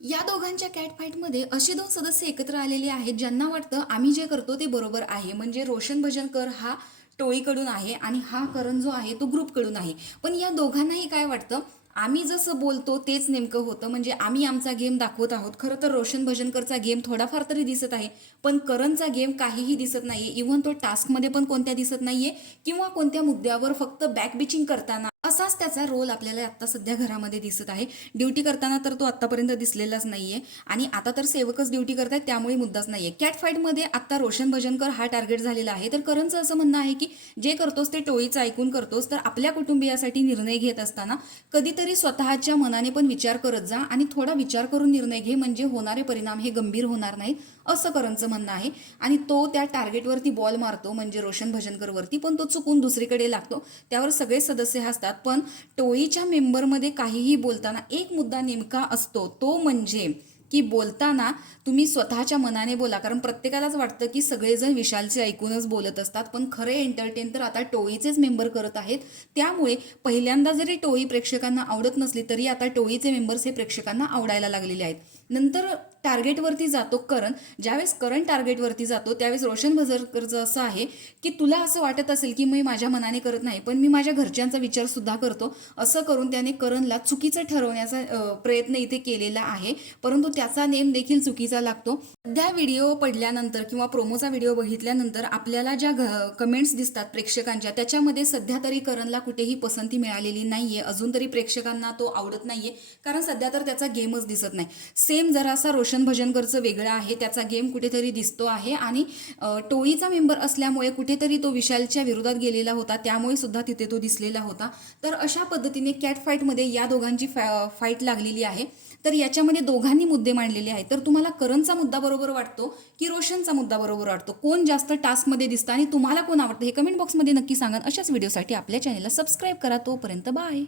या दोघांच्या कॅट फाईटमध्ये असे दोन सदस्य एकत्र आलेले आहेत ज्यांना वाटतं आम्ही जे करतो ते बरोबर आहे. म्हणजे रोशन भजनकर हा टोळीकडून आहे आणि हा करण जो आहे तो ग्रुपकडून आहे. पण या दोघांनाही काय वाटतं, आम्ही जसं बोलतो तेच नेमकं होतं. म्हणजे आम्ही आमचा गेम दाखवत आहोत. खरं तर रोशन भजनकरचा गेम थोडाफार तरी दिसत आहे, पण करणचा गेम काहीही दिसत नाहीये. इव्हन तो टास्कमध्ये पण कोणत्या दिसत नाहीये किंवा कोणत्या मुद्द्यावर फक्त बॅक बिचिंग करताना असाच त्याचा रोल आपल्याला आता सध्या घरामध्ये दिसत आहे. ड्युटी करताना तर तो आतापर्यंत दिसलेलाच नाहीये आणि आता तर सेवकच ड्युटी करतायत, त्यामुळे मुद्दाच नाहीये. कॅट फाईटमध्ये आता रोशन भजनकर हा टार्गेट झालेला आहे. तर करणचं असं म्हणणं आहे की जे करतोस ते टोळीचं ऐकून करतोस, तर आपल्या कुटुंबियासाठी निर्णय घेत असताना कधीतरी स्वतःच्या मनाने पण विचार करत जा आणि थोडा विचार करून निर्णय घे, म्हणजे होणारे परिणाम हे गंभीर होणार नाहीत, असं करणचं म्हणणं आहे. आणि तो त्या टार्गेटवरती बॉल मारतो, म्हणजे रोशन भजनकरवरती, पण तो चुकून दुसरीकडे लागतो. त्यावर सगळे सदस्य हसतात. पण टोळीच्या मेंबरमध्ये काहीही बोलताना एक मुद्दा नेमका असतो, तो म्हणजे की बोलताना तुम्ही स्वतःच्या मनाने बोला. कारण प्रत्येकालाच वाटतं की सगळेजण विशालचे ऐकूनच बोलत असतात, पण खरे एंटरटेन तर आता टोळीचेच मेंबर करत आहेत. त्यामुळे पहिल्यांदा जरी टोळी प्रेक्षकांना आवडत नसली तरी आता टोळीचे मेंबर्स हे प्रेक्षकांना आवडायला लागलेले आहेत. नंतर टार्गेटवरती जातो करण. ज्यावेळेस करण टार्गेटवरती जातो त्यावेळेस रोशन भजनकरचं असं आहे की तुला असं वाटत असेल की मी माझ्या मनाने करत नाही, पण मी माझ्या घरच्यांचा विचार सुद्धा करतो. असं करून त्याने करणला चुकीचं ठरवण्याचा प्रयत्न इथे केलेला आहे, परंतु त्याचा नेम देखील चुकीचा लागतो. सध्या व्हिडिओ पडल्यानंतर किंवा प्रोमोचा व्हिडिओ बघितल्यानंतर आपल्याला ज्या कमेंट्स दिसतात प्रेक्षकांच्या, त्याच्यामध्ये सध्या तरी करणला कुठेही पसंती मिळालेली नाहीये. अजून तरी प्रेक्षकांना तो आवडत नाहीये, कारण सध्या तर त्याचा गेमच दिसत नाही. सेम जरासा रोशन भजनकरचं वेगळं आहे, त्याचा गेम कुठेतरी दिसतो आहे आणि टोळीचा मेंबर असल्यामुळे कुठेतरी तो विशालच्या विरोधात गेलेला होता, त्यामुळे सुद्धा तिथे तो दिसलेला होता. तर अशा पद्धतीने कॅट फाईटमध्ये या दोघांची फाईट लागलेली आहे. तर याच्यामध्ये दोघांनी मुद्दे मांडलेले आहेत. तर तुम्हाला करणचा मुद्दा बरोबर वाटतो की रोशनचा मुद्दा बरोबर वाटतो? कोण जास्त टास्कमध्ये दिसतं आणि तुम्हाला कोण आवडतं हे कमेंट बॉक्समध्ये नक्की सांगा. अशाच व्हिडिओसाठी आपल्या चॅनलला सबस्क्राईब करा. तोपर्यंत बाय.